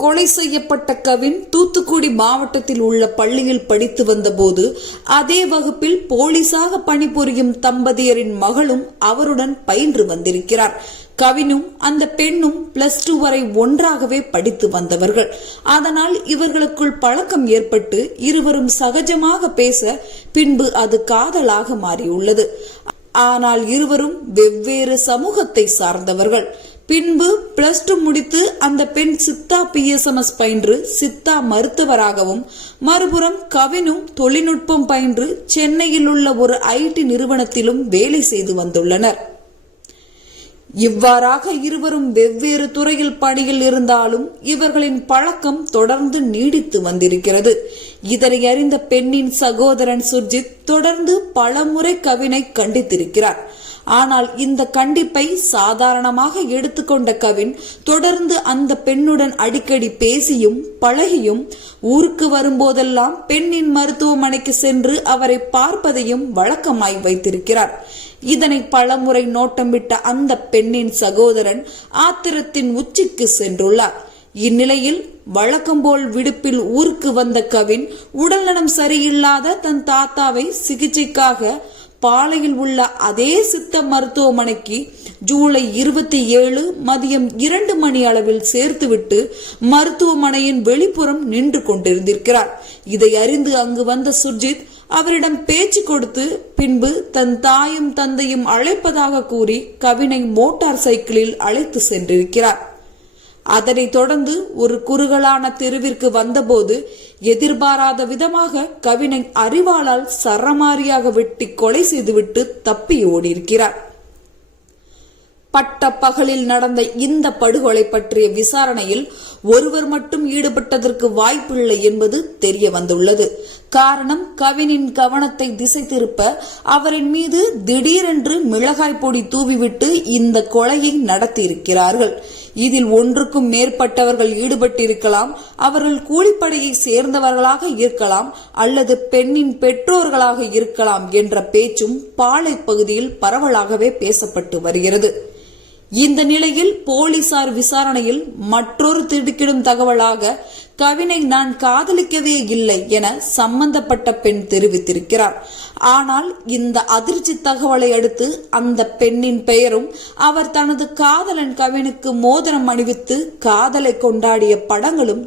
கொலை செய்யப்பட்ட கவின் தூத்துக்குடி மாவட்டத்தில் உள்ள பள்ளியில் படித்து வந்தபோது அதே வகுப்பில் போலீசாக பணிபுரியும் தம்பதியரின் மகளும் அவருடன் பயின்று வந்திருக்கிறார். கவினும் அந்த பெண்ணும் +2 வரை ஒன்றாகவே படித்து வந்தவர்கள். அதனால் இவர்களுக்குள் பழக்கம் ஏற்பட்டு இருவரும் சகஜமாக பேச பின்பு அது காதலாக மாறியுள்ளது. ஆனால் இருவரும் வெவ்வேறு சமூகத்தை சார்ந்தவர்கள். பின்பு +2 முடித்து அந்த பெண் சித்தா PSMS பயின்று சித்தா மருத்துவராகவும், மறுபுறம் கவினும் தொழில்நுட்பம் பயின்று சென்னையில் உள்ள ஒரு IT நிறுவனத்திலும் வேலை செய்து வந்துள்ளனர். இவ்வாறாக இருவரும் வெவ்வேறு துறையில் பணியில் இருந்தாலும் இவர்களின் பழக்கம் தொடர்ந்து நீடித்து வந்திருக்கிறது. இதனை அறிந்த பெண்ணின் சகோதரன் சுர்ஜித் தொடர்ந்து பலமுறை கவினை கண்டித்திருக்கிறார். ஆனால் இந்த கண்டிப்பை சாதாரணமாக எடுத்துக்கொண்ட கவின் தொடர்ந்து அந்த பெண்ணுடன் அடிக்கடி பேசியும் பழகியும் ஊருக்கு வரும்போதெல்லாம் பெண்ணின் மருத்துவமனைக்கு சென்று அவரை பார்ப்பதையும் வழக்கமாய் வைத்திருக்கிறார். இதனை பலமுறை நோட்டமிட்ட அந்த பெண்ணின் சகோதரன் ஆத்திரத்தின் உச்சிக்கு சென்றுள்ளார். இந்நிலையில் வழக்கம்போல் விடுப்பில் ஊருக்கு வந்த கவின் உடல்நலம் சரியில்லாத தன் தாத்தாவை சிகிச்சைக்காக பாளையில் உள்ள அதே சித்த மருத்துவமனைக்கு ஜூலை 27 மதியம் 2 மணி அளவில் சேர்த்துவிட்டு மருத்துவமனையின் வெளிப்புறம் நின்று கொண்டிருந்திருக்கிறார். இதை அறிந்து அங்கு வந்த சுர்ஜித் அவரிடம் பேச்சு கொடுத்து பின்பு தன் தாயும் தந்தையும் அழைப்பதாக கூறி கவினை மோட்டார் சைக்கிளில் அழைத்து சென்றிருக்கிறார். அதனைத் தொடர்ந்து ஒரு குறுகலான தெருவிற்கு வந்தபோது எதிர்பாராத விதமாக கவினை அரிவாளால் சரமாரியாக வெட்டி கொலை செய்துவிட்டு தப்பி ஓடியிருக்கிறார். பட்ட பகலில் நடந்த இந்த படுகொலை பற்றிய விசாரணையில் ஒருவர் மட்டும் ஈடுபட்டதற்கு வாய்ப்பில்லை என்பது தெரிய வந்துள்ளது. காரணம், கவினின் கவனத்தை திசை திருப்ப அவரின் மீது திடீரென்று மிளகாய் பொடி தூவிவிட்டு இந்த கொலையை நடத்தியிருக்கிறார்கள். இதில் ஒன்றுக்கும் மேற்பட்டவர்கள் ஈடுபட்டிருக்கலாம். அவர்கள் கூலிப்படையை சேர்ந்தவர்களாக இருக்கலாம் அல்லது பெண்ணின் பெற்றோர்களாக இருக்கலாம் என்ற பேச்சும் பாளை பகுதியில் பரவலாகவே பேசப்பட்டு வருகிறது. இந்த நிலையில் போலீசார் விசாரணையில் மற்றொரு திடுக்கிடும் தகவலாக கவினை நான் காதலிக்கவே இல்லை என சம்பந்தப்பட்ட பெண் தெரிவித்திருக்கிறார். ஆனால் இந்த அதிர்ச்சி தகவலை அடுத்து அந்த பெண்ணின் பெயரும் அவர் தனது காதலன் கவினுக்கு மோதிரம் அணிவித்து காதலை கொண்டாடிய படங்களும்